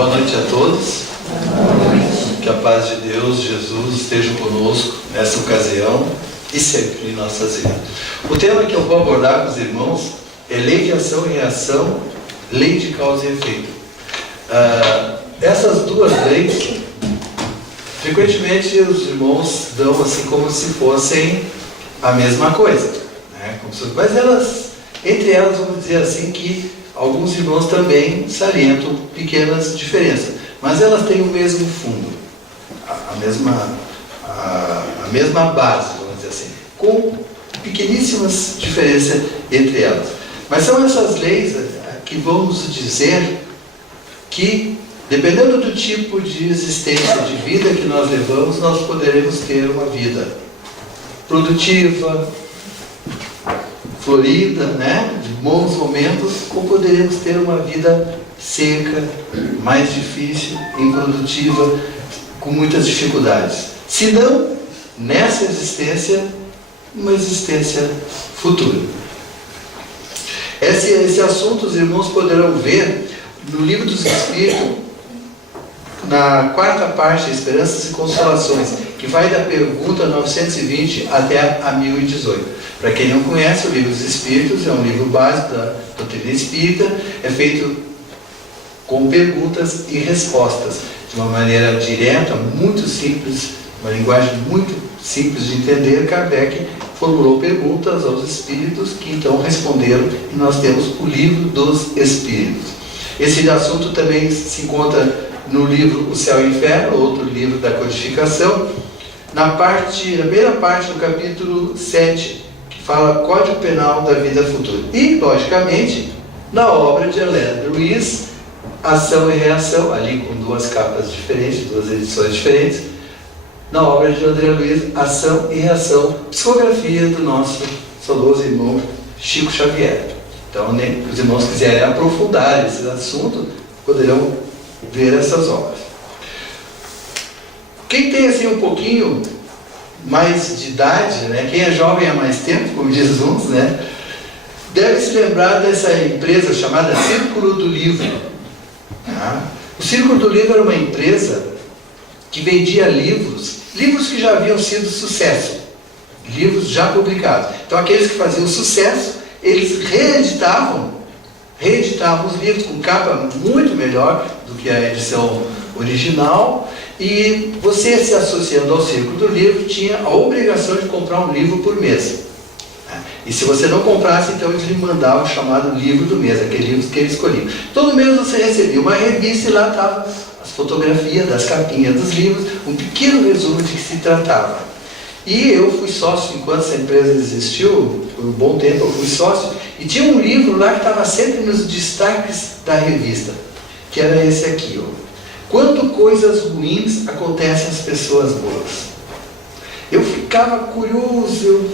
Boa noite a todos. Que a paz de Deus, Jesus, esteja conosco nessa ocasião e sempre em nossas vidas. O tema que eu vou abordar com os irmãos é lei de ação e reação, lei de causa e efeito. Essas duas leis, frequentemente os irmãos dão assim como se fossem a mesma coisa, né? Mas elas, entre elas, vamos dizer assim que alguns irmãos também salientam pequenas diferenças, mas elas têm o mesmo fundo, a mesma base, vamos dizer assim, com pequeníssimas diferenças entre elas. Mas são essas leis que vão nos dizer que, dependendo do tipo de existência, de vida que nós levamos, nós poderemos ter uma vida produtiva, florida, né? De bons momentos, ou poderemos ter uma vida seca, mais difícil, improdutiva, com muitas dificuldades. Se não, nessa existência, uma existência futura. Esse assunto os irmãos poderão ver no Livro dos Espíritos, na quarta parte, Esperanças e Consolações, que vai da pergunta 920 até a 1018. Para quem não conhece, o Livro dos Espíritos é um livro básico da doutrina espírita, é feito com perguntas e respostas, de uma maneira direta, muito simples, uma linguagem muito simples de entender. Kardec formulou perguntas aos espíritos que então responderam, e nós temos o Livro dos Espíritos. Esse assunto também se encontra no livro O Céu e o Inferno, outro livro da codificação, na primeira parte do capítulo 7, que fala Código Penal da Vida Futura. E, logicamente, na obra de André Luiz, Ação e Reação, ali com duas capas diferentes, duas edições diferentes, na obra de André Luiz, Ação e Reação, psicografia do nosso saudoso irmão Chico Xavier. Então, os irmãos quiserem aprofundar esse assunto, poderão ver essas obras. Quem tem assim um pouquinho mais de idade, né? Quem é jovem há mais tempo, como diz uns, né? Deve se lembrar dessa empresa chamada Círculo do Livro. O Círculo do Livro era uma empresa que vendia livros que já haviam sido sucesso, livros já publicados. Então aqueles que faziam sucesso, eles reeditavam os livros com capa muito melhor do que a edição original, e você, se associando ao Círculo do Livro, tinha a obrigação de comprar um livro por mês. E se você não comprasse, então eles lhe mandavam o chamado livro do mês, aquele livro que eles escolhiam. Todo mês você recebia uma revista e lá estavam as fotografias das capinhas dos livros, um pequeno resumo de que se tratava. E eu fui sócio, enquanto essa empresa existiu, por um bom tempo eu fui sócio, e tinha um livro lá que estava sempre nos destaques da revista, que era esse aqui, ó. Quando coisas ruins acontecem às pessoas boas. Eu ficava curioso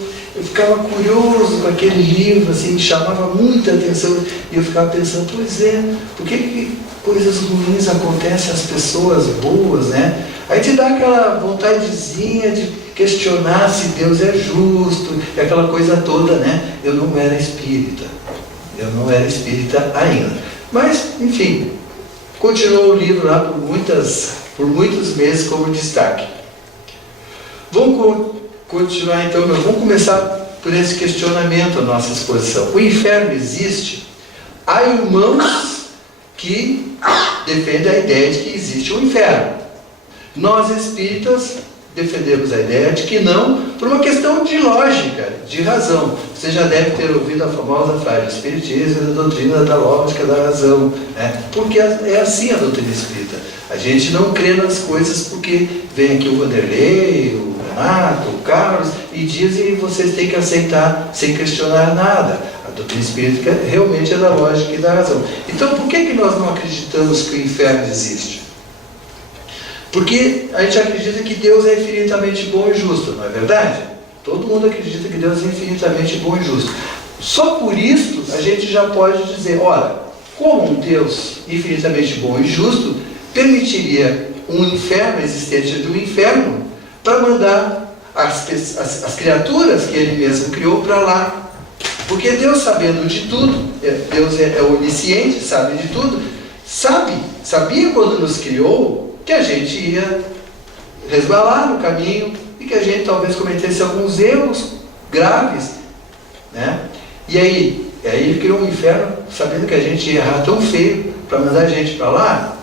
com aquele livro, assim, me chamava muita atenção, e eu ficava pensando, pois é, por que coisas ruins acontecem às pessoas boas, né? Aí te dá aquela vontadezinha de questionar se Deus é justo, e aquela coisa toda, né? Eu não era espírita ainda. Mas, enfim, continuou o livro lá por muitos meses como destaque. Vamos continuar então, nós vamos começar por esse questionamento, a nossa exposição. O inferno existe? Há irmãos que defendem a ideia de que existe um inferno. Nós espíritas defendemos a ideia de que não, por uma questão de lógica, de razão. Você já deve ter ouvido a famosa frase: o espiritismo é a doutrina da lógica, da razão, né? Porque é assim a doutrina espírita. A gente não crê nas coisas porque vem aqui o Vanderlei, o Renato, o Carlos, e dizem que vocês têm que aceitar sem questionar nada. A doutrina espírita realmente é da lógica e da razão. Então, por que nós não acreditamos que o inferno existe? Porque a gente acredita que Deus é infinitamente bom e justo, não é verdade? Todo mundo acredita que Deus é infinitamente bom e justo. Só por isso a gente já pode dizer, olha, como um Deus infinitamente bom e justo permitiria um inferno, a existência do inferno, para mandar as criaturas que Ele mesmo criou para lá? Porque Deus, sabendo de tudo, Deus é onisciente, sabe de tudo, sabia quando nos criou que a gente ia resvalar no caminho e que a gente talvez cometesse alguns erros graves, né? E aí ele criou um inferno sabendo que a gente ia errar tão feio para mandar a gente para lá.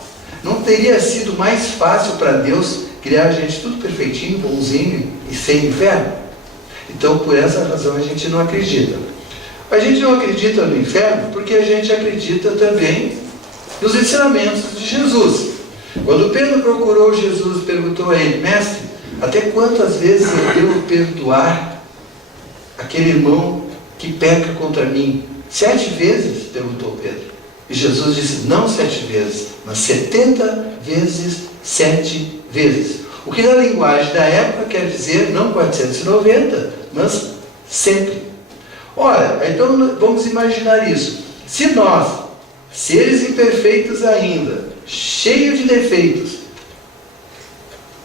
Não teria sido mais fácil para Deus criar a gente tudo perfeitinho, bonzinho e sem inferno? Então, por essa razão, a gente não acredita. A gente não acredita no inferno porque a gente acredita também nos ensinamentos de Jesus. Quando Pedro procurou Jesus, perguntou a ele: mestre, até quantas vezes eu devo perdoar aquele irmão que peca contra mim? 7 vezes? Perguntou Pedro. E Jesus disse: não 7 vezes, mas 70 vezes 7 vezes. O que na linguagem da época quer dizer não 490, mas sempre. Ora, então vamos imaginar isso. Se nós, seres imperfeitos ainda, cheios de defeitos,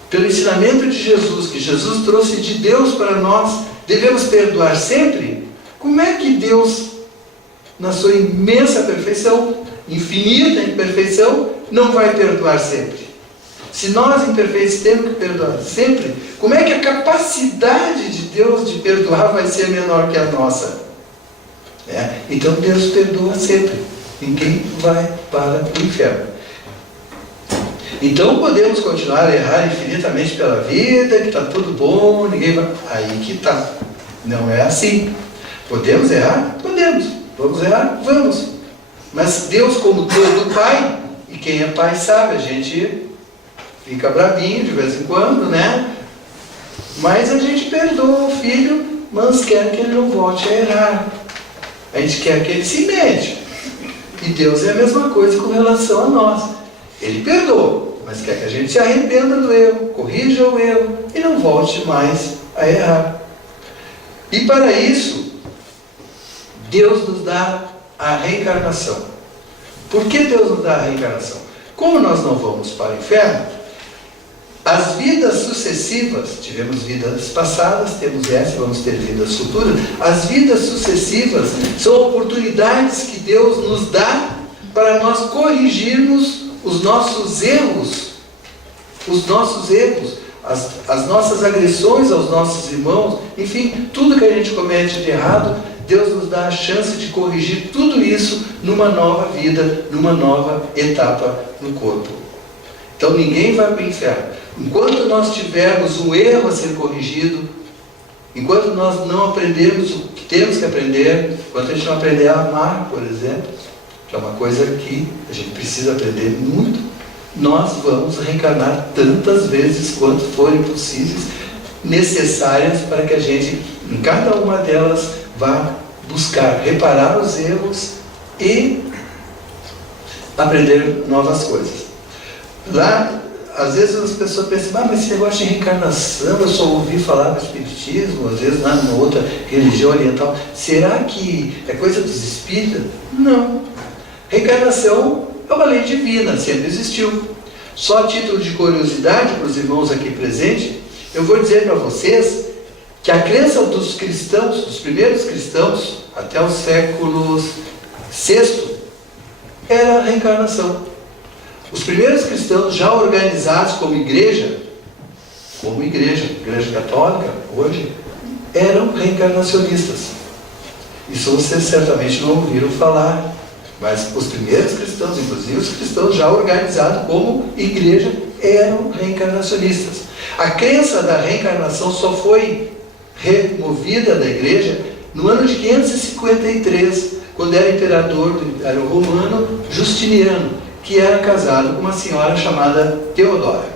pelo ensinamento de Jesus, que Jesus trouxe de Deus para nós, devemos perdoar sempre, como é que Deus, na sua imensa perfeição, infinita imperfeição, não vai perdoar sempre? Se nós imperfeitos temos que perdoar sempre, como é que a capacidade de Deus de perdoar vai ser menor que a nossa? Então Deus perdoa sempre. Ninguém vai para o inferno. Então podemos continuar a errar infinitamente pela vida, que está tudo bom, ninguém vai... Aí que está. Não é assim. Podemos errar? Podemos. Vamos errar? Vamos. Mas Deus, como todo pai, e quem é pai sabe, a gente fica bravinho de vez em quando, né? Mas a gente perdoa o filho, mas quer que ele não volte a errar. A gente quer que ele se mete. E Deus é a mesma coisa com relação a nós. Ele perdoa, mas quer que a gente se arrependa do erro, corrija o erro e não volte mais a errar. E para isso, Deus nos dá a reencarnação. Por que Deus nos dá a reencarnação? Como nós não vamos para o inferno, as vidas sucessivas, tivemos vidas passadas, temos essa, vamos ter vidas futuras. As vidas sucessivas são oportunidades que Deus nos dá para nós corrigirmos os nossos erros, as nossas agressões aos nossos irmãos, enfim, tudo que a gente comete de errado, Deus nos dá a chance de corrigir tudo isso numa nova vida, numa nova etapa no corpo. Então ninguém vai para o inferno. Enquanto nós tivermos um erro a ser corrigido, enquanto nós não aprendermos o que temos que aprender, enquanto a gente não aprender a amar, por exemplo, que é uma coisa que a gente precisa aprender muito, nós vamos reencarnar tantas vezes quanto forem possíveis, necessárias para que a gente, em cada uma delas, vá buscar reparar os erros e aprender novas coisas. Lá, às vezes as pessoas pensam: mas esse negócio de reencarnação, eu só ouvi falar do espiritismo, às vezes numa outra religião oriental. Será que é coisa dos espíritas? Não. Reencarnação é uma lei divina, sempre existiu. Só a título de curiosidade para os irmãos aqui presentes, eu vou dizer para vocês que a crença dos cristãos, dos primeiros cristãos, até o século VI, era a reencarnação. Os primeiros cristãos já organizados como igreja católica, hoje, eram reencarnacionistas. Isso vocês certamente não ouviram falar, mas os primeiros cristãos, inclusive os cristãos já organizados como igreja, eram reencarnacionistas. A crença da reencarnação só foi removida da igreja no ano de 553, quando era imperador do Império Romano, Justiniano, que era casado com uma senhora chamada Teodora.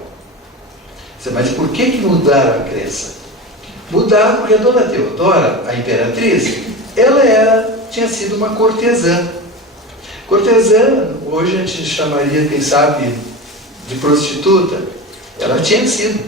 Mas por que mudaram a crença? Mudaram porque a dona Teodora, a imperatriz, ela tinha sido uma cortesã. Cortesã, hoje a gente chamaria, quem sabe, de prostituta. Ela tinha sido.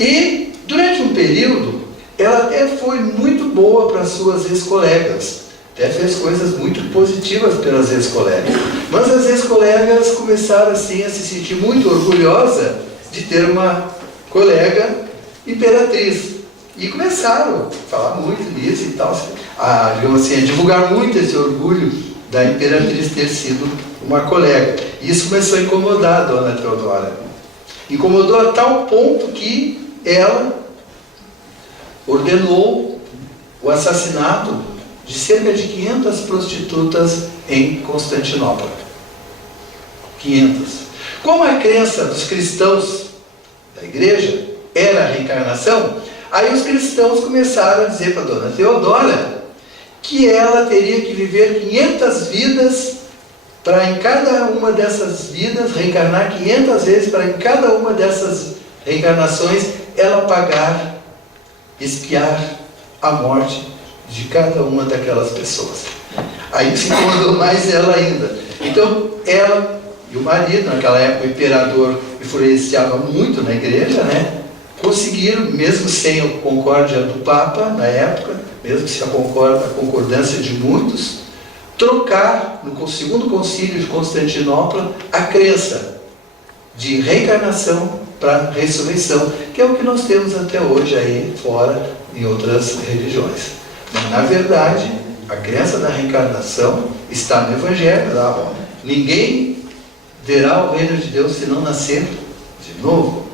E, durante um período, ela até foi muito boa para suas ex-colegas. Até fez coisas muito positivas pelas ex-colegas. Mas as ex-colegas começaram assim a se sentir muito orgulhosa de ter uma colega imperatriz. E começaram a falar muito nisso e tal, digamos assim, a divulgar muito esse orgulho da imperatriz ter sido uma colega. E isso começou a incomodar a dona Teodora. Incomodou a tal ponto que ela ordenou o assassinato de cerca de 500 prostitutas em Constantinopla. 500. Como a crença dos cristãos da igreja era a reencarnação, aí os cristãos começaram a dizer para a dona Teodora que ela teria que viver 500 vidas para em cada uma dessas vidas, reencarnar 500 vezes, para em cada uma dessas reencarnações ela pagar, expiar a morte de cada uma daquelas pessoas. Aí se incomodou mais ela ainda. Então ela e o marido, naquela época o imperador influenciava muito na igreja, né? Conseguiram, mesmo sem a concórdia do Papa na época, mesmo sem a concordância de muitos, trocar no segundo concílio de Constantinopla a crença de reencarnação para ressurreição, que é o que nós temos até hoje aí fora em outras religiões. Mas na verdade, a crença da reencarnação está no Evangelho, lá, ó. Ninguém verá o reino de Deus se não nascer de novo,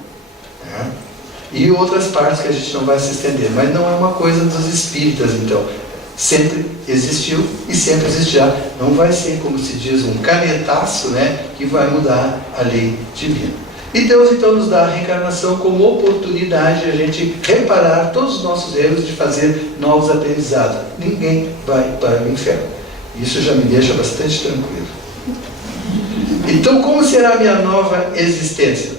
né? E outras partes que a gente não vai se estender, mas não é uma coisa dos espíritas, então. Sempre existiu e sempre existirá. Não vai ser, como se diz, um canetaço, né, que vai mudar a lei divina. E Deus então nos dá a reencarnação como oportunidade de a gente reparar todos os nossos erros, de fazer novos aprendizados. Ninguém vai para o inferno. Isso já me deixa bastante tranquilo. Então, como será a minha nova existência?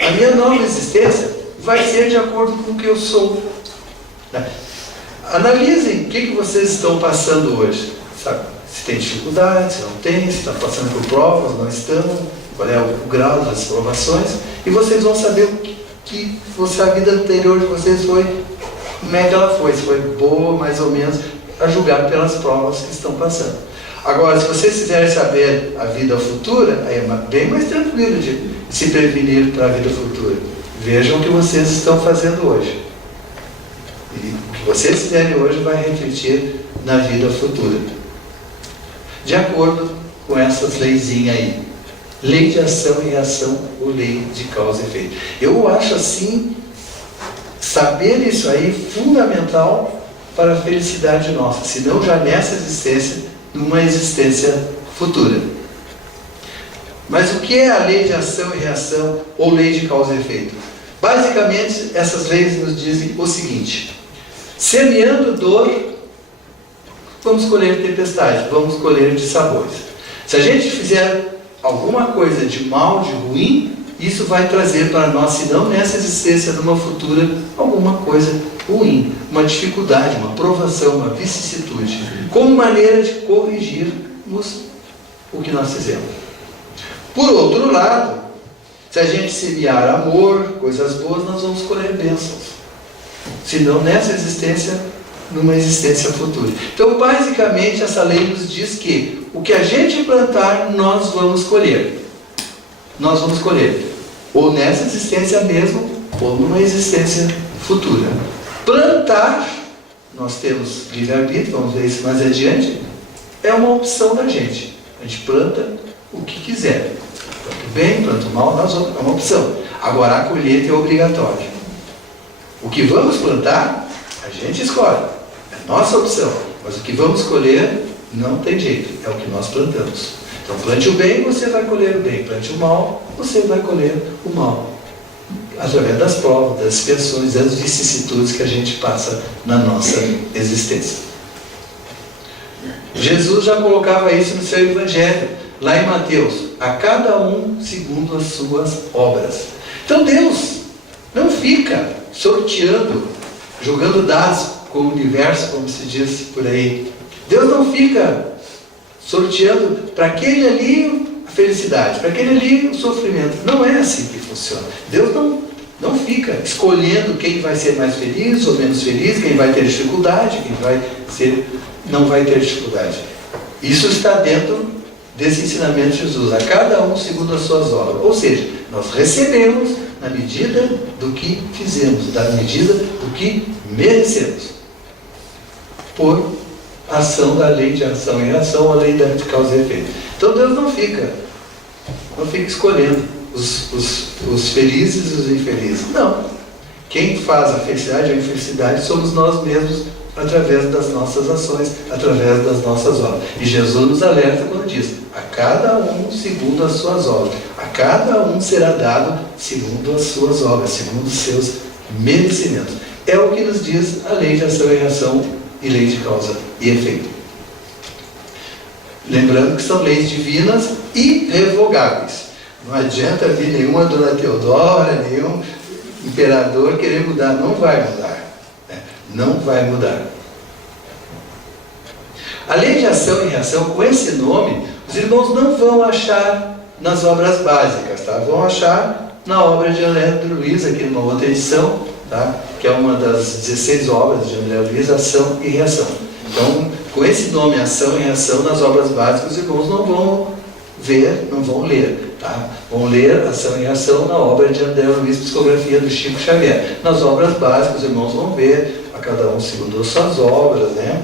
A minha nova existência vai ser de acordo com o que eu sou. Analisem o que vocês estão passando hoje. Sabe? Se tem dificuldade, se não tem, se está passando por provas, não estão, qual é o grau das provações, e vocês vão saber que a vida anterior de vocês foi, como é que ela foi, se foi boa, mais ou menos, a julgar pelas provas que estão passando. Agora, se vocês quiserem saber a vida futura, aí é bem mais tranquilo de se prevenir para a vida futura. Vejam o que vocês estão fazendo hoje. E o que vocês fizerem hoje vai refletir na vida futura. De acordo com essas leizinhas aí. Lei de ação e reação ou lei de causa e efeito. Eu acho assim, saber isso aí fundamental para a felicidade nossa. Se não já nessa existência, numa existência futura. Mas o que é a lei de ação e reação ou lei de causa e efeito? Basicamente, essas leis nos dizem o seguinte: semeando dor, vamos colher tempestade, vamos colher dissabores. Se a gente fizer alguma coisa de mal, de ruim, isso vai trazer para nós, se não nessa existência, numa futura, alguma coisa ruim, uma dificuldade, uma provação, uma vicissitude, como maneira de corrigirmos o que nós fizemos. Por outro lado, se a gente semear amor, coisas boas, nós vamos colher bênçãos. Se não nessa existência, numa existência futura. Então, basicamente, essa lei nos diz que o que a gente plantar, nós vamos colher. Nós vamos colher. Ou nessa existência mesmo, ou numa existência futura. Plantar, nós temos livre-arbítrio, vamos ver isso mais adiante, é uma opção da gente. A gente planta o que quiser. Planta o bem, planta o mal, é uma opção. Agora, a colheita é obrigatória. O que vamos plantar, a gente escolhe. É nossa opção. Mas o que vamos colher, não tem jeito. É o que nós plantamos. Então, plante o bem, você vai colher o bem. Plante o mal, você vai colher o mal. Através das provas, das expiações, das vicissitudes que a gente passa na nossa existência. Jesus já colocava isso no seu Evangelho. Lá em Mateus, a cada um segundo as suas obras. Então Deus não fica sorteando, jogando dados com o universo, como se diz por aí. Deus não fica sorteando para aquele ali a felicidade, para aquele ali o sofrimento. Não é assim que funciona. Deus não fica escolhendo quem vai ser mais feliz ou menos feliz, quem vai ter dificuldade, não vai ter dificuldade. Isso está dentro desse ensinamento de Jesus, a cada um segundo as suas obras. Ou seja, nós recebemos na medida do que fizemos, na medida do que merecemos. Por ação da lei de ação e reação, a lei de causa e efeito. Então Deus não fica Não fica escolhendo os felizes e os infelizes. Não. Quem faz a felicidade ou a infelicidade somos nós mesmos, através das nossas ações, através das nossas obras. E Jesus nos alerta quando diz: a cada um segundo as suas obras. A cada um será dado segundo as suas obras, segundo os seus merecimentos. É o que nos diz a lei de ação e reação e lei de causa e efeito. Lembrando que são leis divinas irrevogáveis. Não adianta vir nenhuma Dona Teodora, nenhum imperador querer mudar. Não vai mudar. Não vai mudar. A lei de ação e reação, com esse nome, os irmãos não vão achar nas obras básicas, tá? Vão achar na obra de André Luiz, aqui numa outra edição, tá? Que é uma das 16 obras de André Luiz, Ação e Reação. Então, com esse nome, Ação e Reação, nas obras básicas, os irmãos não vão ver, não vão ler, tá? Vão ler Ação e Reação na obra de André Luiz, Psicografia do Chico Xavier. Nas obras básicas, os irmãos vão ver, a cada um segundo as suas obras, né?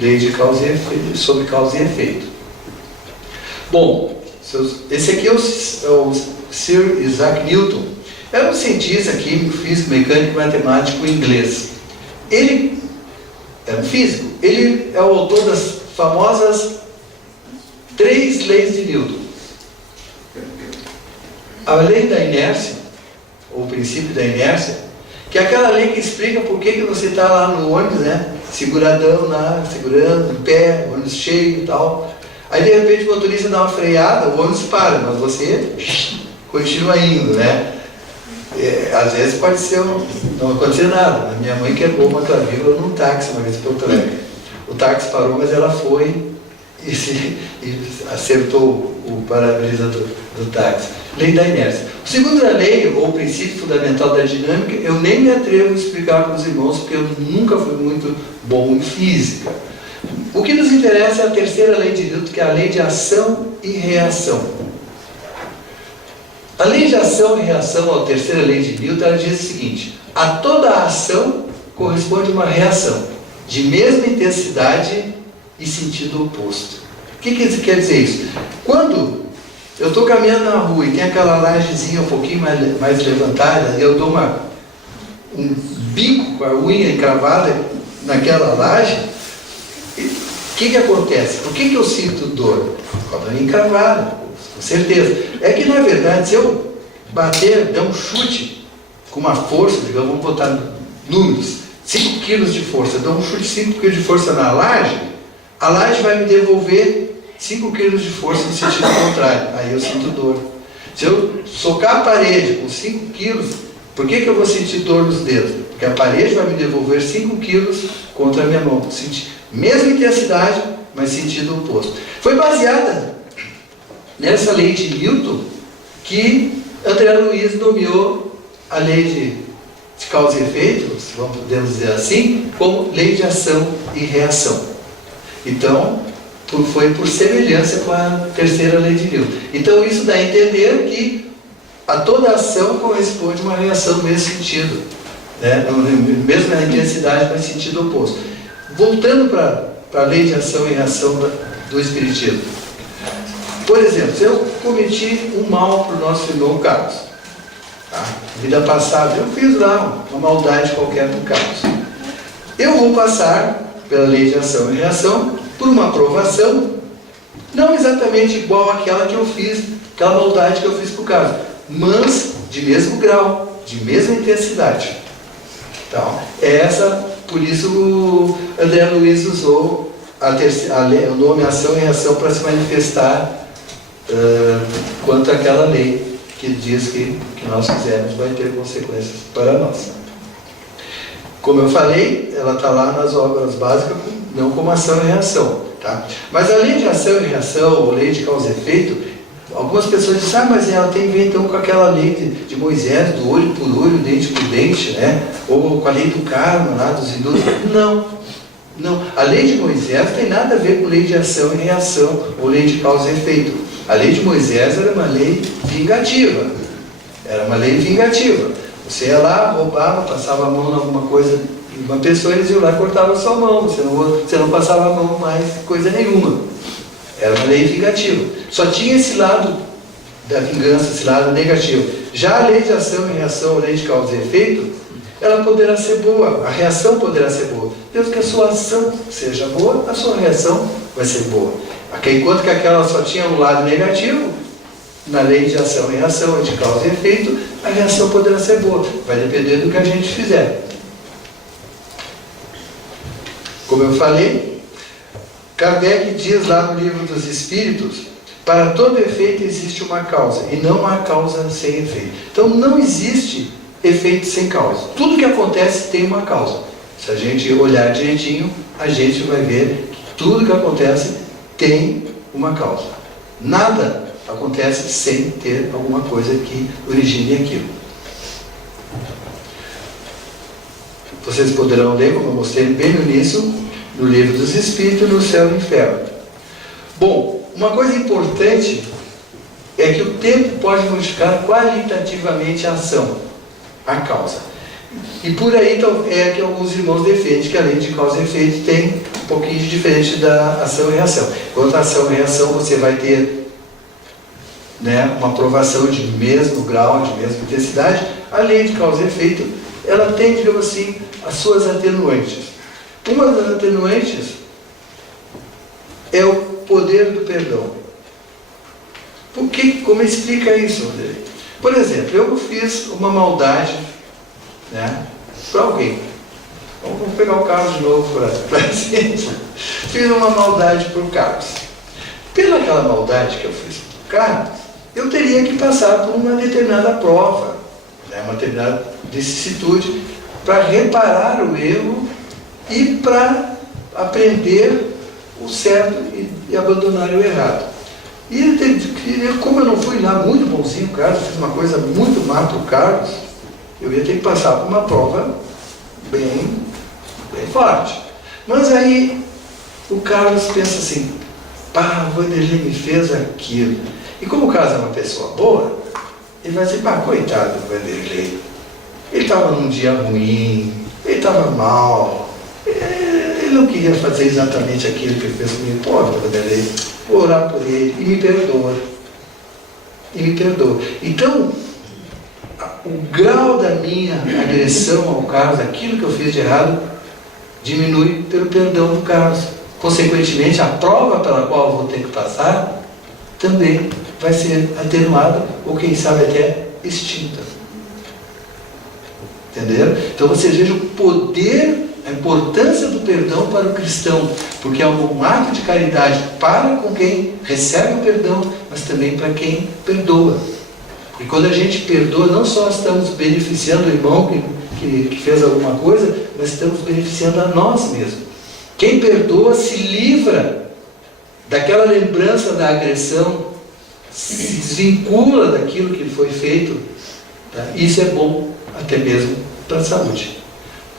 Lei de causa e efeito, sobre causa e efeito. Bom, esse aqui é o Sir Isaac Newton. Era um cientista químico, físico, mecânico, matemático inglês. Ele era um físico. Ele é o autor das famosas 3 leis de Newton. A lei da inércia, ou o princípio da inércia, que é aquela lei que explica por que você está lá no ônibus, né? Seguradão lá, segurando, em pé, ônibus cheio e tal. Aí de repente o motorista dá uma freada, o ônibus para, mas você continua indo, né? Às vezes pode ser, não acontecer nada. A minha mãe quebrou uma clavícula num táxi uma vez em Porto Alegre. O táxi parou, mas ela foi e acertou o para-brisa do táxi. Lei da inércia. O segundo lei, ou o princípio fundamental da dinâmica, eu nem me atrevo a explicar para os irmãos, porque eu nunca fui muito bom em física. O que nos interessa é a terceira lei de Newton, que é a lei de ação e reação. A lei de ação e reação, a terceira lei de Newton, ela diz o seguinte: a toda ação corresponde uma reação, de mesma intensidade e sentido oposto. O que quer dizer isso? Quando eu estou caminhando na rua e tem aquela lajezinha um pouquinho mais levantada, e eu dou um bico com a unha encravada naquela laje, o que acontece? Por que eu sinto dor? Com a unha encravada, com certeza. É que, na verdade, se eu bater, der um chute com uma força, digamos, vamos botar números, 5 quilos de força, dar um chute de 5 quilos de força na laje, a laje vai me devolver 5 quilos de força no sentido contrário. Aí eu sinto dor. Se eu socar a parede com 5 quilos, por que eu vou sentir dor nos dedos? Porque a parede vai me devolver 5 quilos contra a minha mão. Mesma intensidade, mas sentido oposto. Foi baseada nessa lei de Newton que André Luiz nomeou a lei de causa e efeito, se podemos dizer assim, como lei de ação e reação. Então, foi por semelhança com a terceira lei de Newton. Então isso dá a entender que a toda ação corresponde a uma reação no mesmo sentido, né? Mesmo na intensidade, mas sentido oposto. Voltando para a lei de ação e reação do Espiritismo. Por exemplo, se eu cometi um mal para o nosso irmão Carlos, tá? Vida passada, eu fiz lá uma maldade qualquer para o Carlos. Eu vou passar pela lei de ação e reação por uma provação, não exatamente igual àquela que eu fiz, aquela maldade que eu fiz para o Carlos, mas de mesmo grau, de mesma intensidade. Então, por isso o André Luiz usou o nome ação e reação para se manifestar quanto àquela lei que diz que nós fizermos vai ter consequências para nós. Como eu falei, ela está lá nas obras básicas, não como ação e reação, tá? Mas a lei de ação e reação, ou lei de causa e efeito, algumas pessoas dizem, mas ela tem a ver então com aquela lei de Moisés, do olho por olho, dente por dente, né? Ou com a lei do karma lá dos hindus. Não. A lei de Moisés não tem nada a ver com lei de ação e reação, ou lei de causa e efeito. A lei de Moisés era uma lei vingativa. Você ia lá, roubava, passava a mão em alguma coisa de uma pessoa, eles iam lá e cortavam a sua mão. Você não passava a mão mais coisa nenhuma. Era uma lei vingativa. Só tinha esse lado da vingança, esse lado negativo. Já a lei de ação e reação, a lei de causa e efeito, ela poderá ser boa, a reação poderá ser boa. Desde que a sua ação seja boa, a sua reação vai ser boa. Enquanto que aquela só tinha um lado negativo, na lei de ação e reação, de causa e efeito, a reação poderá ser boa. Vai depender do que a gente fizer. Como eu falei, Kardec diz lá no Livro dos Espíritos, para todo efeito existe uma causa, e não há causa sem efeito. Então não existe efeito sem causa. Tudo que acontece tem uma causa. Se a gente olhar direitinho, a gente vai ver que tudo que acontece tem uma causa. Nada acontece sem ter alguma coisa que origine aquilo. Vocês poderão ler, como eu mostrei bem no início, no Livro dos Espíritos, no Céu e no Inferno. Bom, uma coisa importante é que o tempo pode modificar qualitativamente a ação, a causa. E por aí então, é que alguns irmãos defendem que a lei de causa e efeito tem um pouquinho de diferente da ação e reação. Enquanto a ação e reação você vai ter, né, uma provação de mesmo grau, de mesma intensidade, a lei de causa e efeito, ela tem, digamos assim, as suas atenuantes. Uma das atenuantes é o poder do perdão. Como explica isso, André? Por exemplo, eu fiz uma maldade, né, para alguém. Vamos pegar o Carlos de novo para a gente. Fiz uma maldade para o Carlos. Pela aquela maldade que eu fiz para o Carlos, eu teria que passar por uma determinada prova, né, uma determinada vicissitude, para reparar o erro e para aprender o certo e abandonar o errado. E como eu não fui lá muito bonzinho, Carlos, fiz uma coisa muito má para o Carlos, eu ia ter que passar por uma prova bem forte. Mas aí o Carlos pensa assim, pá, o Vanderlei me fez aquilo. E como o Carlos é uma pessoa boa, ele vai dizer, pá, coitado do Vanderlei. Ele estava num dia ruim, ele estava mal, ele não queria fazer exatamente aquilo que ele fez comigo. Pobre Vanderlei, vou orar por ele e me perdoa. E me perdoa. Então, o grau da minha agressão ao Carlos, aquilo que eu fiz de errado, diminui pelo perdão do Carlos. Consequentemente, a prova pela qual eu vou ter que passar também vai ser atenuada ou, quem sabe, até extinta. Entenderam? Então vocês vejam o poder, a importância do perdão para o cristão, porque é um ato de caridade para com quem recebe o perdão, mas também para quem perdoa. E quando a gente perdoa, não só estamos beneficiando o irmão que fez alguma coisa, mas estamos beneficiando a nós mesmos. Quem perdoa se livra daquela lembrança da agressão, se desvincula daquilo que foi feito. Tá? Isso é bom até mesmo para a saúde.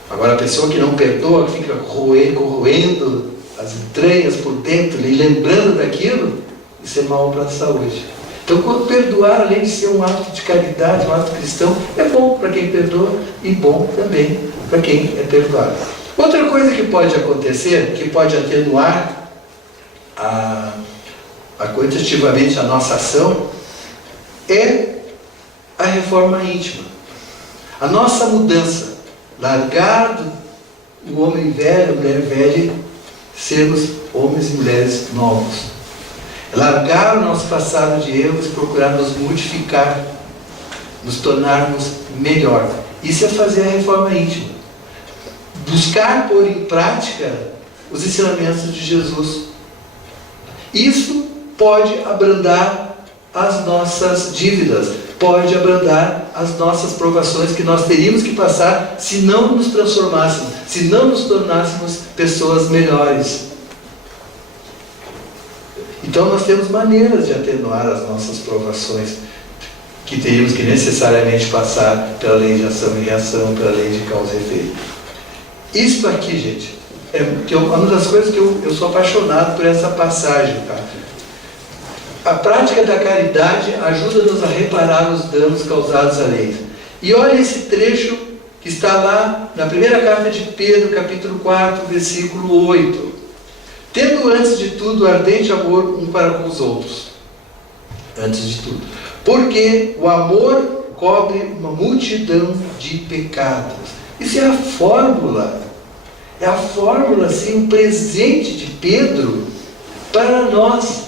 Agora, a pessoa que não perdoa, que fica corroendo as entranhas por dentro e lembrando daquilo, isso é mal para a saúde. Então, quando perdoar, além de ser um ato de caridade, um ato cristão, é bom para quem perdoa e bom também para quem é perdoado. Outra coisa que pode acontecer, que pode atenuar quantitativamente a nossa ação, é a reforma íntima. A nossa mudança, largar o homem velho, a mulher velha, sermos homens e mulheres novos. Largar o nosso passado de erros e procurar nos modificar, nos tornarmos melhor. Isso é fazer a reforma íntima. Buscar pôr em prática os ensinamentos de Jesus. Isso pode abrandar as nossas dívidas, pode abrandar as nossas provações que nós teríamos que passar se não nos transformássemos, se não nos tornássemos pessoas melhores. Então nós temos maneiras de atenuar as nossas provações, que teríamos que necessariamente passar pela lei de ação e reação, pela lei de causa e efeito. Isso aqui, gente, é uma das coisas que eu sou apaixonado por essa passagem. Tá? A prática da caridade ajuda-nos a reparar os danos causados à lei. E olha esse trecho que está lá na primeira carta de Pedro, capítulo 4, versículo 8. Tendo antes de tudo ardente amor um para com os outros. Antes de tudo. Porque o amor cobre uma multidão de pecados. Isso é a fórmula. É a fórmula, assim, um presente de Pedro para nós.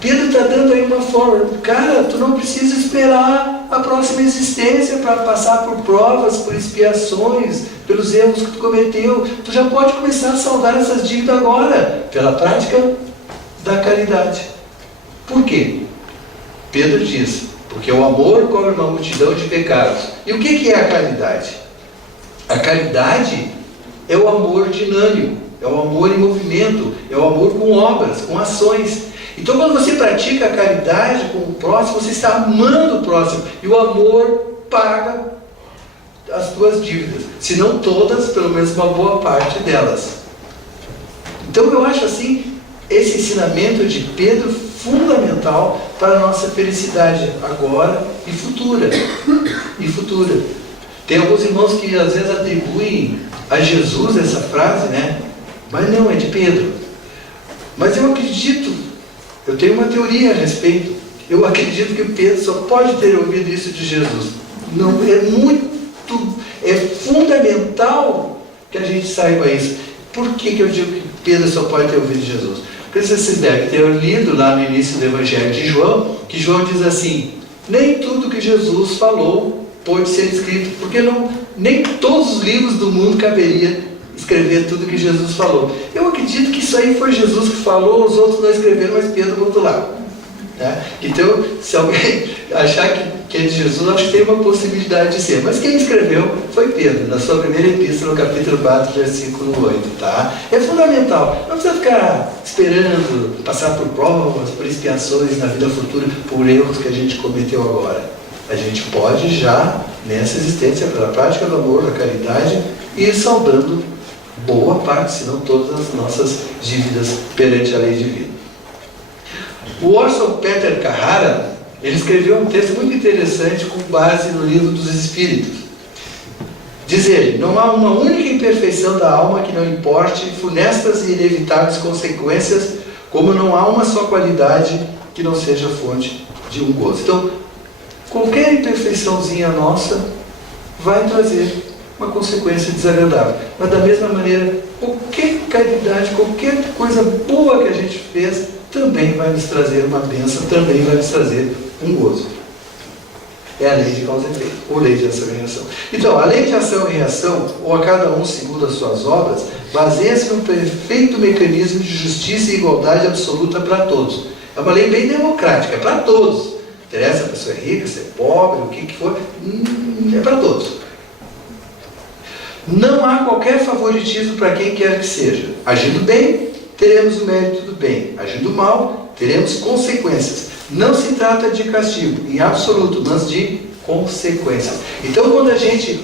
Pedro está dando aí uma fórmula. Cara, tu não precisa esperar a próxima existência para passar por provas, por expiações, pelos erros que tu cometeu. Tu já pode começar a saldar essas dívidas agora, pela prática da caridade. Por quê? Pedro diz, porque o amor cobre uma multidão de pecados. E o que é a caridade? A caridade é o amor dinâmico, é o amor em movimento, é o amor com obras, com ações. Então, quando você pratica a caridade com o próximo, você está amando o próximo. E o amor paga as tuas dívidas. Se não todas, pelo menos uma boa parte delas. Então, eu acho assim, esse ensinamento de Pedro fundamental para a nossa felicidade agora e futura. Tem alguns irmãos que às vezes atribuem a Jesus essa frase, né? Mas não, é de Pedro. Mas eu acredito, eu tenho uma teoria a respeito. Eu acredito que Pedro só pode ter ouvido isso de Jesus. Não, é fundamental que a gente saiba isso. Por que eu digo que Pedro só pode ter ouvido de Jesus? Porque vocês devem ter lido lá no início do Evangelho de João, que João diz assim, nem tudo que Jesus falou pode ser escrito, porque nem todos os livros do mundo caberia escrever tudo que Jesus falou. Eu acredito que isso aí foi Jesus que falou, os outros não escreveram, mas Pedro botou lá. Né? Então, se alguém achar que é de Jesus, acho que tem uma possibilidade de ser. Mas quem escreveu foi Pedro, na sua primeira epístola, no capítulo 4, versículo 8. Tá? É fundamental. Não precisa ficar esperando passar por provas, por expiações na vida futura, por erros que a gente cometeu agora. A gente pode já, nessa existência, pela prática do amor, da caridade, ir saudando boa parte, se não todas as nossas dívidas perante a lei divina. O Orson Peter Carrara, ele escreveu um texto muito interessante com base no Livro dos Espíritos. Diz ele, não há uma única imperfeição da alma que não importe funestas e inevitáveis consequências, como não há uma só qualidade que não seja fonte de um gozo. Então, qualquer imperfeiçãozinha nossa vai trazer uma consequência desagradável. Mas da mesma maneira, qualquer caridade, qualquer coisa boa que a gente fez, também vai nos trazer uma bênção, também vai nos trazer um gozo. É a lei de causa e efeito, ou lei de ação e reação. Então, a lei de ação e reação, ou a cada um segundo as suas obras, baseia-se num perfeito mecanismo de justiça e igualdade absoluta para todos. É uma lei bem democrática, é para todos. Não interessa se a pessoa é rica, se é pobre, o que for, é para todos. Não há qualquer favoritismo para quem quer que seja. Agindo bem, teremos o mérito do bem. Agindo mal, teremos consequências. Não se trata de castigo, em absoluto, mas de consequências. Então, quando a gente,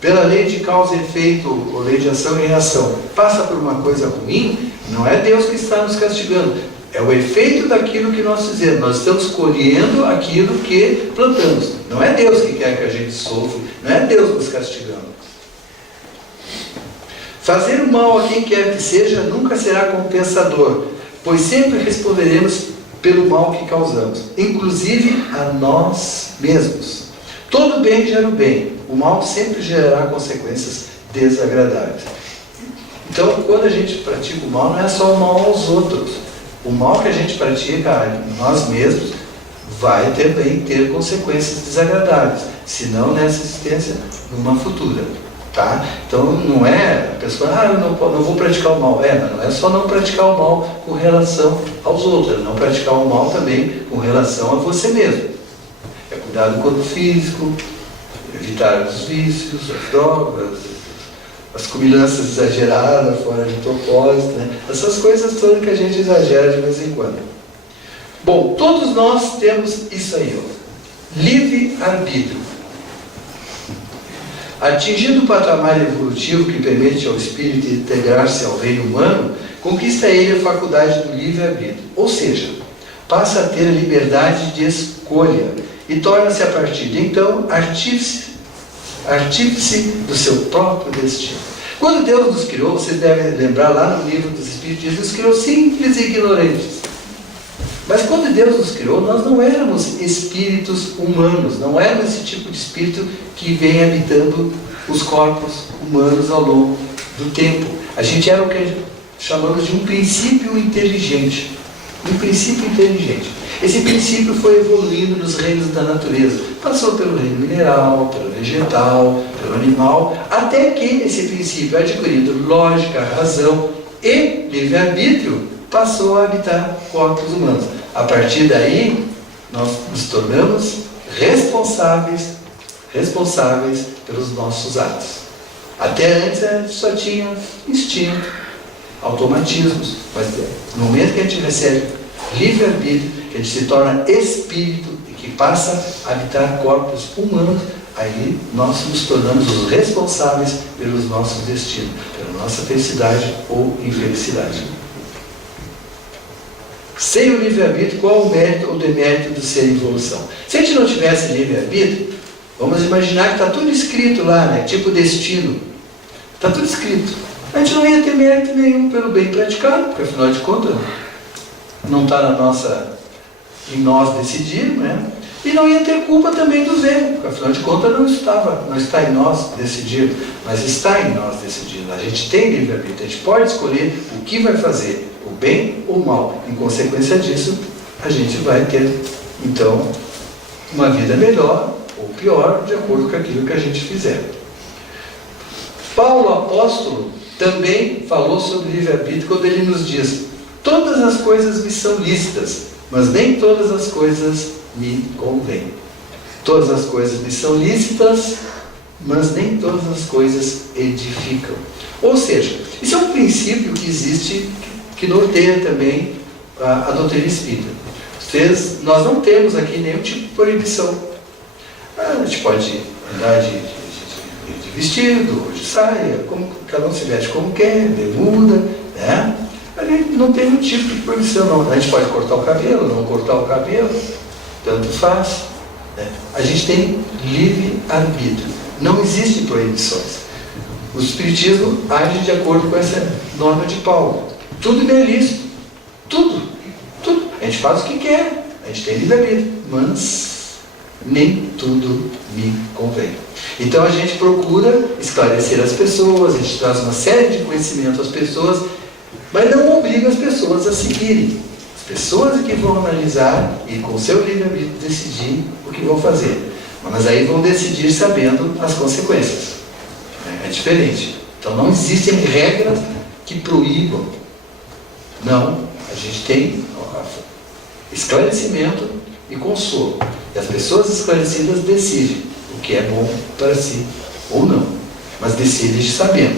pela lei de causa e efeito, ou lei de ação e reação, passa por uma coisa ruim, não é Deus que está nos castigando. É o efeito daquilo que nós fizemos. Nós estamos colhendo aquilo que plantamos. Não é Deus que quer que a gente sofra, não é Deus nos castigando. Fazer o mal a quem quer que seja nunca será compensador, pois sempre responderemos pelo mal que causamos, inclusive a nós mesmos. Todo bem gera o bem, o mal sempre gerará consequências desagradáveis. Então, quando a gente pratica o mal, não é só o mal aos outros. O mal que a gente pratica a nós mesmos vai também ter consequências desagradáveis, se não nessa existência, numa futura. Tá? Então não é a pessoa, eu não vou praticar o mal. Mas não é só não praticar o mal com relação aos outros, não praticar o mal também com relação a você mesmo. É cuidar do corpo físico, evitar os vícios, as drogas, as comilanças exageradas, fora de propósito, né? Essas coisas todas que a gente exagera de vez em quando. Bom, todos nós temos isso aí, ó, livre-arbítrio. Atingindo o patamar evolutivo que permite ao espírito integrar-se ao reino humano, conquista ele a faculdade do livre-arbítrio, ou seja, passa a ter a liberdade de escolha e torna-se a partir de então artífice do seu próprio destino. Quando Deus nos criou, vocês devem lembrar lá no livro dos Espíritos, Deus nos criou simples e ignorantes. Mas quando Deus nos criou, nós não éramos espíritos humanos, não éramos esse tipo de espírito que vem habitando os corpos humanos ao longo do tempo. A gente era o que chamamos de um princípio inteligente. Um princípio inteligente. Esse princípio foi evoluindo nos reinos da natureza. Passou pelo reino mineral, pelo vegetal, pelo animal, até que esse princípio, adquirindo lógica, razão e livre-arbítrio, passou a habitar corpos humanos. A partir daí, nós nos tornamos responsáveis pelos nossos atos. Até antes a gente só tinha instinto, automatismos, mas no momento que a gente recebe livre-arbítrio, que a gente se torna espírito e que passa a habitar corpos humanos, aí nós nos tornamos os responsáveis pelos nossos destinos, pela nossa felicidade ou infelicidade. Sem o livre-arbítrio, qual o mérito ou demérito do ser em evolução? Se a gente não tivesse livre-arbítrio, vamos imaginar que está tudo escrito lá, né? Tipo destino. Está tudo escrito. A gente não ia ter mérito nenhum pelo bem praticado, porque afinal de contas não está em nós decidir, né? E não ia ter culpa também dos erros, porque afinal de contas não está em nós decidir, mas está em nós decidir. A gente tem livre-arbítrio, a gente pode escolher o que vai fazer, o bem ou o mal. Em consequência disso, a gente vai ter, então, uma vida melhor ou pior, de acordo com aquilo que a gente fizer. Paulo, apóstolo, também falou sobre livre-arbítrio quando ele nos diz: todas as coisas me são lícitas, mas nem todas as coisas me convêm. Todas as coisas me são lícitas, mas nem todas as coisas edificam. Ou seja, isso é um princípio que existe, que norteia também a doutrina espírita. Nós não temos aqui nenhum tipo de proibição. A gente pode andar de vestido, ou de saia, como cada um se veste como quer, bermuda, né? A gente não tem nenhum tipo de proibição, não. A gente pode cortar o cabelo, não cortar o cabelo, tanto faz, né? A gente tem livre-arbítrio. Não existem proibições. O Espiritismo age de acordo com essa norma de Paulo. Tudo me é lícito. Tudo. A gente faz o que quer. A gente tem livre-arbítrio. Mas nem tudo me convém. Então a gente procura esclarecer as pessoas, a gente traz uma série de conhecimento às pessoas, mas não obriga as pessoas a seguirem. As pessoas que vão analisar e com o seu livre-arbítrio decidir o que vão fazer. Mas aí vão decidir sabendo as consequências. É diferente. Então não existem regras que proíbam. Não. A gente tem esclarecimento e consolo. E as pessoas esclarecidas decidem o que é bom para si ou não. Mas decidem sabendo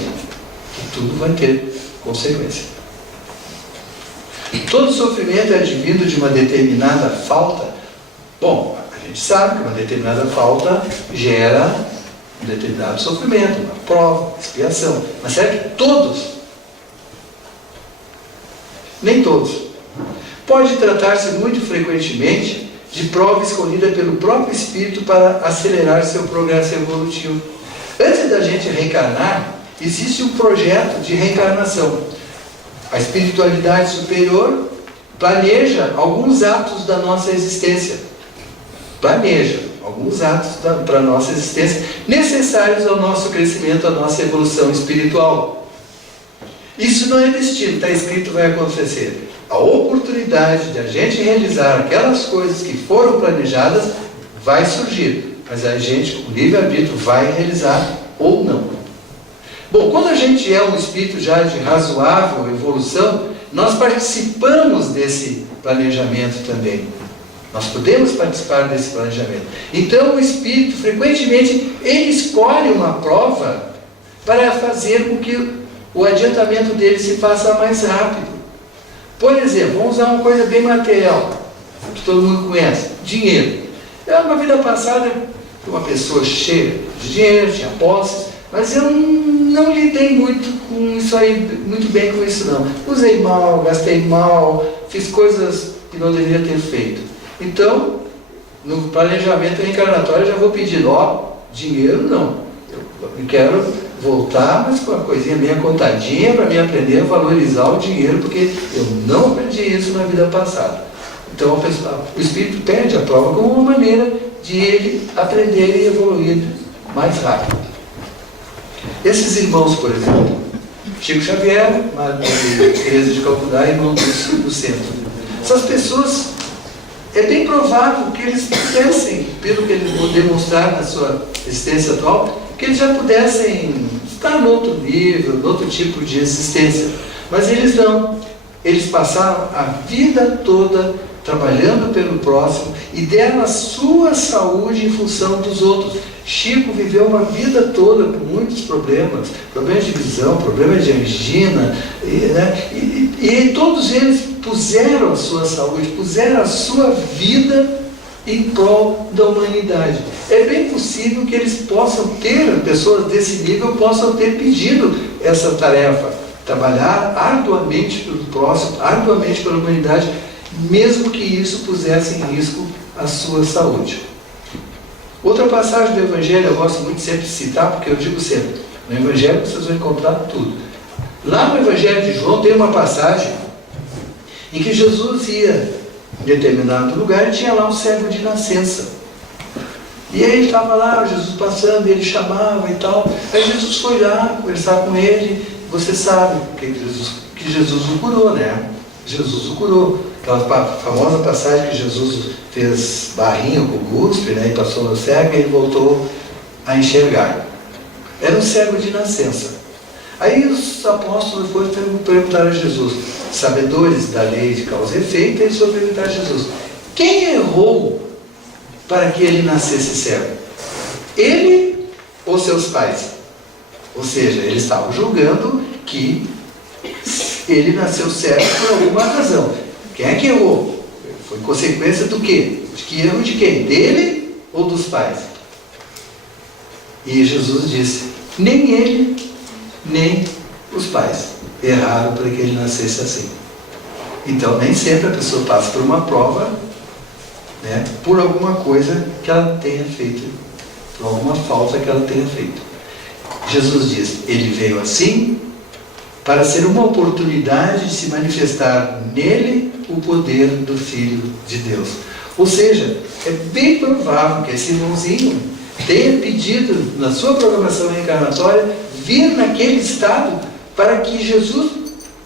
que tudo vai ter consequência. E todo sofrimento é advindo de uma determinada falta. Bom, a gente sabe que uma determinada falta gera um determinado sofrimento, uma prova, uma expiação. Mas será que todos? Nem todos. Pode tratar-se muito frequentemente de prova escolhida pelo próprio espírito para acelerar seu progresso evolutivo. Antes da gente reencarnar, existe um projeto de reencarnação. A espiritualidade superior planeja alguns atos da nossa existência. Planeja alguns atos para a nossa existência necessários ao nosso crescimento, à nossa evolução espiritual. Isso não é destino, está escrito, vai acontecer. A oportunidade de a gente realizar aquelas coisas que foram planejadas vai surgir, mas a gente, com livre-arbítrio, vai realizar ou não. Bom, quando a gente é um espírito já de razoável evolução, nós participamos desse planejamento também. Nós podemos participar desse planejamento. Então o espírito, frequentemente, ele escolhe uma prova para fazer com que o adiantamento dele se faça mais rápido. Por exemplo, vamos usar uma coisa bem material, que todo mundo conhece: dinheiro. Uma vida passada, uma pessoa cheia de dinheiro, tinha posses, mas eu não lidei muito com isso aí, muito bem com isso não. Usei mal, gastei mal, fiz coisas que não deveria ter feito. Então, no planejamento reencarnatório, eu já vou pedindo: dinheiro não. Eu quero voltar, mas com uma coisinha bem contadinha, para mim aprender a valorizar o dinheiro, porque eu não aprendi isso na vida passada. Então o Espírito pede a prova como uma maneira de ele aprender e evoluir mais rápido. Esses irmãos, por exemplo, Chico Xavier, Maria Teresa de Calcutá e irmão do centro. Essas pessoas, é bem provável que eles pudessem, pelo que eles vão demonstrar na sua existência atual, que eles já pudessem estar no outro nível, no outro tipo de existência. Mas eles não. Eles passaram a vida toda trabalhando pelo próximo e deram a sua saúde em função dos outros. Chico viveu uma vida toda com muitos problemas de visão, problemas de angina, e todos eles puseram a sua saúde, puseram a sua vida em prol da humanidade. É bem possível que eles possam ter, pessoas desse nível, possam ter pedido essa tarefa, trabalhar arduamente pelo próximo, arduamente pela humanidade, mesmo que isso pusesse em risco a sua saúde. Outra passagem do Evangelho, eu gosto muito sempre de citar, porque eu digo sempre, no Evangelho vocês vão encontrar tudo. Lá no Evangelho de João tem uma passagem em que Jesus ia em determinado lugar e tinha lá um cego de nascença. E aí ele estava lá, Jesus passando, ele chamava e tal. Aí Jesus foi lá conversar com ele. Você sabe que Jesus o curou, né? Jesus o curou. Aquela famosa passagem que Jesus fez barrinho com o guspe, né, e passou no cego e ele voltou a enxergar. Era um cego de nascença. Aí os apóstolos foram perguntar a Jesus, sabedores da lei de causa e efeito, eles foram perguntar a Jesus, quem errou para que ele nascesse cego? Ele ou seus pais? Ou seja, eles estavam julgando que ele nasceu cego por alguma razão. Quem é que errou? Foi consequência do quê? Que erro de quem? Dele ou dos pais? E Jesus disse, nem ele, nem os pais erraram para que ele nascesse assim. Então, nem sempre a pessoa passa por uma prova, né, por alguma coisa que ela tenha feito, por alguma falta que ela tenha feito. Jesus diz, ele veio assim para ser uma oportunidade de se manifestar nele o poder do Filho de Deus. Ou seja, é bem provável que esse irmãozinho tenha pedido na sua programação reencarnatória vir naquele estado para que Jesus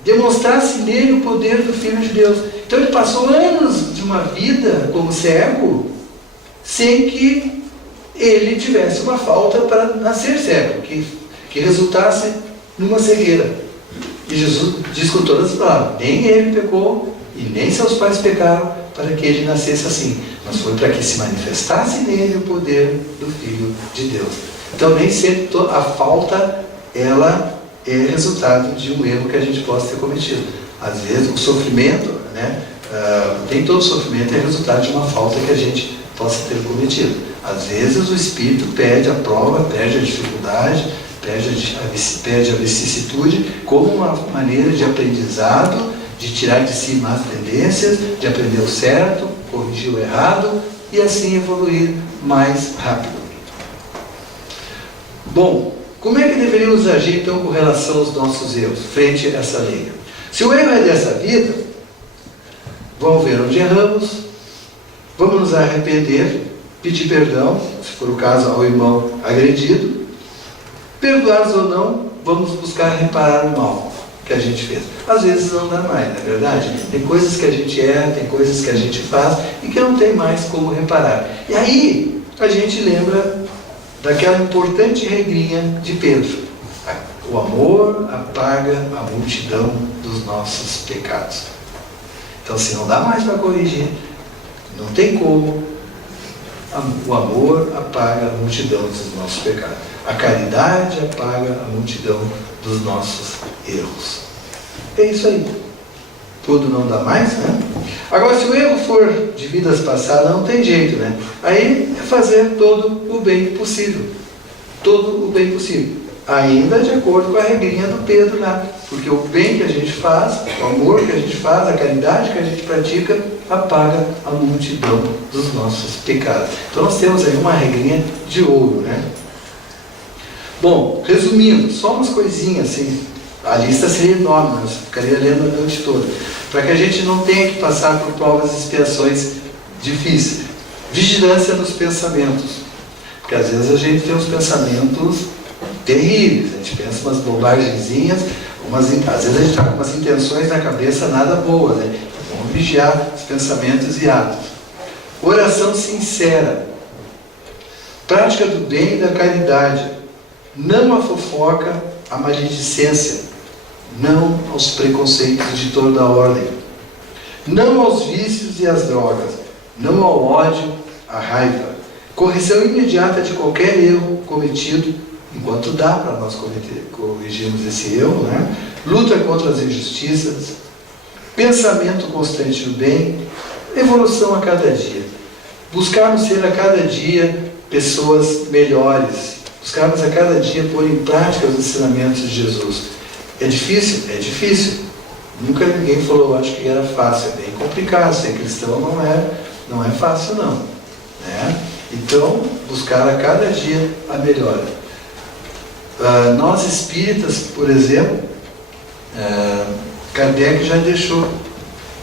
demonstrasse nele o poder do Filho de Deus. Então ele passou anos de uma vida como cego sem que ele tivesse uma falta para nascer cego, que resultasse numa cegueira. E Jesus diz com todas as palavras, nem ele pecou e nem seus pais pecaram para que ele nascesse assim, mas foi para que se manifestasse nele o poder do Filho de Deus. Então nem sempre a falta ela é resultado de um erro que a gente possa ter cometido. Às vezes o sofrimento, né, nem todo sofrimento é resultado de uma falta que a gente possa ter cometido. Às vezes o Espírito pede a prova, pede a dificuldade, pede a vicissitude como uma maneira de aprendizado, de tirar de si más tendências, de aprender o certo, corrigir o errado e assim evoluir mais rápido. Bom, como é que deveríamos agir então com relação aos nossos erros, frente a essa lei? Se o erro é dessa vida, vamos ver onde erramos, vamos nos arrepender, pedir perdão, se for o caso ao irmão agredido, perdoados ou não, vamos buscar reparar o mal que a gente fez. Às vezes não dá mais, não é verdade? Tem coisas que a gente erra, tem coisas que a gente faz e que não tem mais como reparar. E aí a gente lembra daquela importante regrinha de Pedro. O amor apaga a multidão dos nossos pecados. Então, se não dá mais para corrigir, não tem como, o amor apaga a multidão dos nossos pecados. A caridade apaga a multidão dos nossos erros. É isso aí. Tudo não dá mais, né? Agora, se o erro for de vidas passadas, não tem jeito, né? Aí é fazer todo o bem possível. Todo o bem possível. Ainda de acordo com a regrinha do Pedro lá. Porque o bem que a gente faz, o amor que a gente faz, a caridade que a gente pratica, apaga a multidão dos nossos pecados. Então nós temos aí uma regrinha de ouro, né? Bom, resumindo, só umas coisinhas assim, A lista seria enorme, eu ficaria lendo a noite toda. Para que a gente não tenha que passar por provas e expiações difíceis. Vigilância nos pensamentos. Porque às vezes a gente tem uns pensamentos terríveis, a gente pensa umas bobagenzinhas, às vezes a gente está com umas intenções na cabeça nada boas, né? Vamos vigiar os pensamentos e atos. Oração sincera. Prática do bem e da caridade. Não à fofoca, à maledicência. Não aos preconceitos de toda a ordem. Não aos vícios e às drogas. Não ao ódio, à raiva. Correção imediata de qualquer erro cometido, enquanto dá para nós corrigirmos esse erro, né? Luta contra as injustiças. Pensamento constante do bem. Evolução a cada dia. Buscarmos ser a cada dia pessoas melhores. Buscarmos a cada dia pôr em prática os ensinamentos de Jesus. É difícil? É difícil. Nunca ninguém falou, acho que era fácil. É bem complicado. Ser cristão não é fácil, não. Né? Então, buscar a cada dia a melhora. Nós espíritas, por exemplo, Kardec já deixou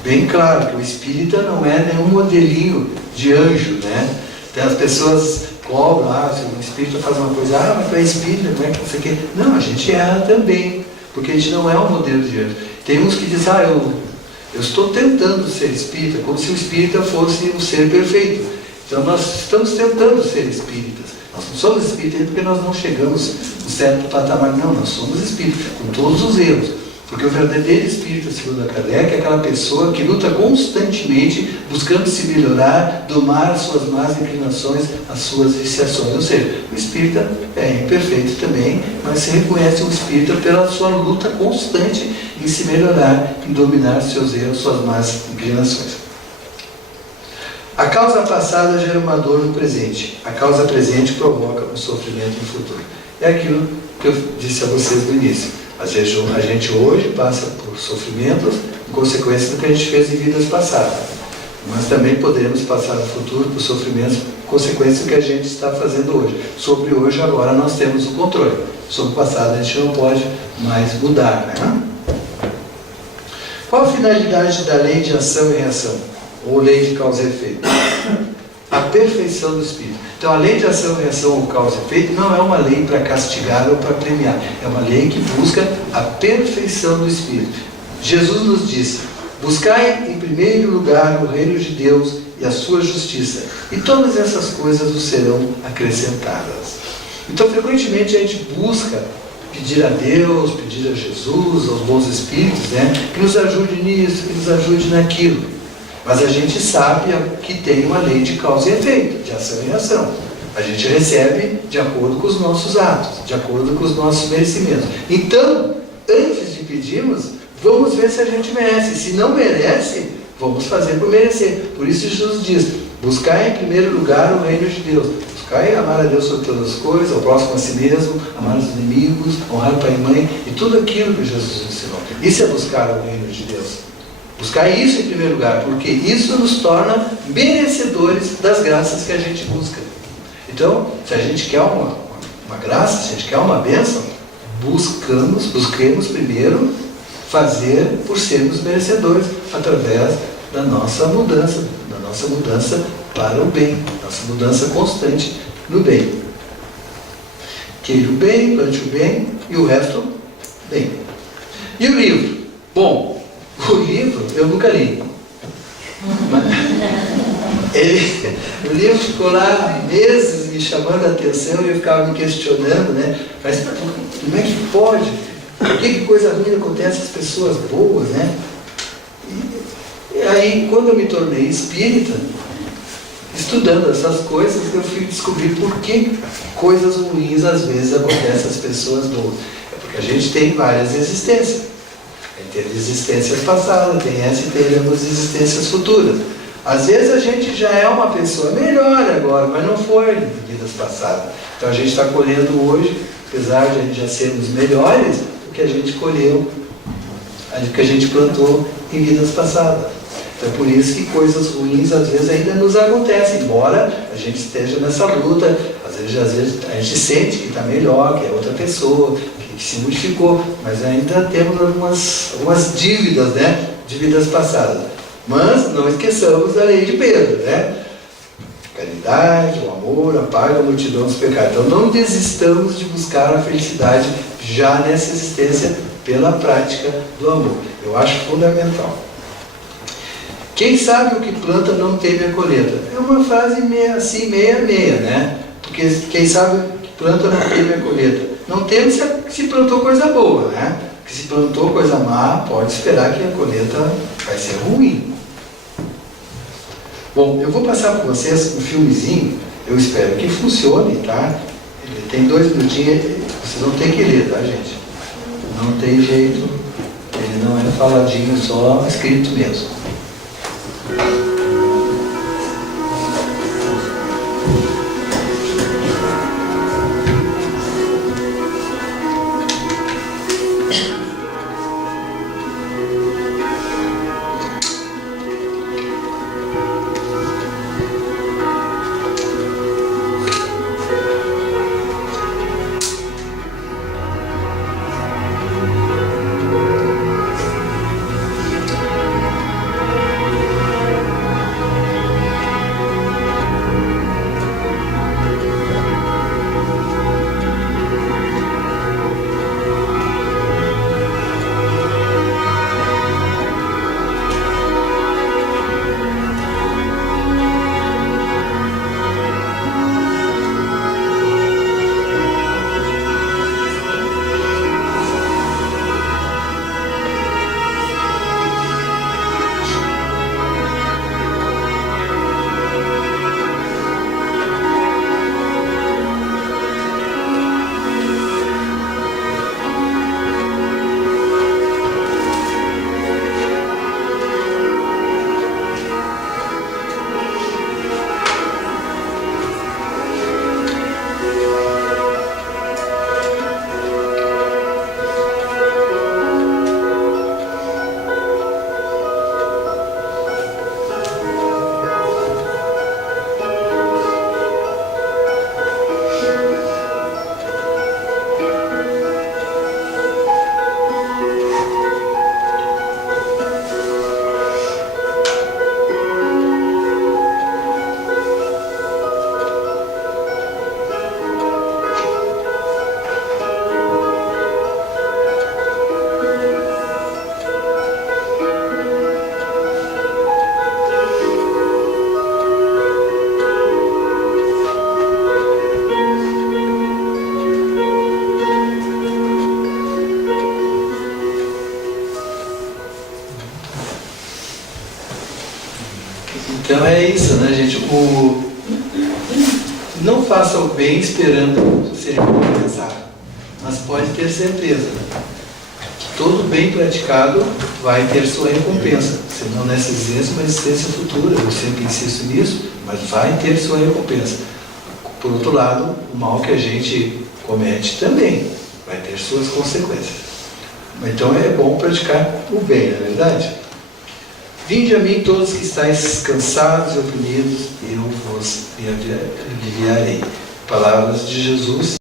bem claro que o espírita não é nenhum modelinho de anjo, né? Então as pessoas cobram, se o espírita faz uma coisa, mas tu é espírita, como é que você quer? Não, a gente erra também, porque a gente não é um modelo de anjo. Tem uns que dizem, eu estou tentando ser espírita, como se o espírita fosse um ser perfeito. Então nós estamos tentando ser espíritas. Nós não somos espíritas porque nós não chegamos no certo patamar. Não, nós somos espíritas, com todos os erros. Porque o verdadeiro espírita, segundo a Kardec, é aquela pessoa que luta constantemente buscando se melhorar, domar as suas más inclinações, as suas viciações. Ou seja, o espírita é imperfeito também, mas se reconhece o espírita pela sua luta constante em se melhorar, em dominar seus erros, suas más inclinações. A causa passada gera uma dor no presente. A causa presente provoca um sofrimento no futuro. É aquilo que eu disse a vocês no início. A gente hoje passa por sofrimentos em consequência do que a gente fez em vidas passadas. Mas também poderemos passar no futuro por sofrimentos em consequência do que a gente está fazendo hoje. Sobre hoje, agora, nós temos o controle. Sobre o passado, a gente não pode mais mudar, né? Qual a finalidade da lei de ação e reação? Ou lei de causa e efeito? A perfeição do espírito. Então a lei de ação e reação ou causa e efeito não é uma lei para castigar ou para premiar. É uma lei que busca a perfeição do espírito. Jesus nos disse, buscai em primeiro lugar o reino de Deus e a sua justiça, e todas essas coisas vos serão acrescentadas. Então frequentemente a gente busca pedir a Deus, pedir a Jesus, aos bons espíritos, né, que nos ajude nisso, que nos ajude naquilo. Mas a gente sabe que tem uma lei de causa e efeito, de ação e reação. A gente recebe de acordo com os nossos atos, de acordo com os nossos merecimentos. Então, antes de pedirmos, vamos ver se a gente merece. Se não merece, vamos fazer por merecer. Por isso Jesus diz, buscai em primeiro lugar o reino de Deus. Buscai amar a Deus sobre todas as coisas, ao próximo a si mesmo, amar os inimigos, honrar pai e mãe, e tudo aquilo que Jesus ensinou. Isso é buscar o reino de Deus. Buscar isso em primeiro lugar, porque isso nos torna merecedores das graças que a gente busca. Então, se a gente quer uma graça, se a gente quer uma bênção, busquemos primeiro fazer por sermos merecedores, através da nossa mudança para o bem, nossa mudança constante no bem. Queira o bem, plante o bem, e o resto, bem. E o livro? Bom, o livro eu nunca li. O livro ficou lá meses me chamando a atenção e eu ficava me questionando, né? Mas como é que pode? Por que coisa ruim acontece às pessoas boas, né? E aí, quando eu me tornei espírita, estudando essas coisas, eu fui descobrir por que coisas ruins às vezes acontecem às pessoas boas. É porque a gente tem várias existências. Teve existências passadas, tem essa e teremos existências futuras. Às vezes a gente já é uma pessoa melhor agora, mas não foi em vidas passadas. Então a gente está colhendo hoje, apesar de a gente já sermos melhores, o que a gente colheu, o que a gente plantou em vidas passadas. Então é por isso que coisas ruins às vezes ainda nos acontecem, embora a gente esteja nessa luta, às vezes a gente sente que está melhor, que é outra pessoa, que que se modificou, mas ainda temos algumas dívidas, né? Dívidas passadas. Mas não esqueçamos da lei de Pedro, né? Caridade, o amor, apaga a multidão dos pecados. Então não desistamos de buscar a felicidade já nessa existência pela prática do amor. Eu acho fundamental. Quem sabe o que planta não teme a colheita. É uma frase meia meia, né? Porque quem sabe o que planta não teme a colheita. Não teme se plantou coisa boa, né? Porque se plantou coisa má, pode esperar que a colheita vai ser ruim. Bom, eu vou passar para vocês um filmezinho, eu espero que funcione, tá? Ele tem 2 minutinhos, vocês não tem que ler, tá, gente? Não tem jeito, ele não é faladinho, só escrito mesmo. Então é isso, né, gente? Não faça o bem esperando ser recompensado, mas pode ter certeza que todo bem praticado vai ter sua recompensa. Se não nessa existência, mas existência futura. Eu sempre insisto nisso, mas vai ter sua recompensa. Por outro lado, o mal que a gente comete também vai ter suas consequências. Então é bom praticar o bem, não é verdade? Vinde a mim todos que estáis cansados e oprimidos, eu vos aliviarei. Palavras de Jesus.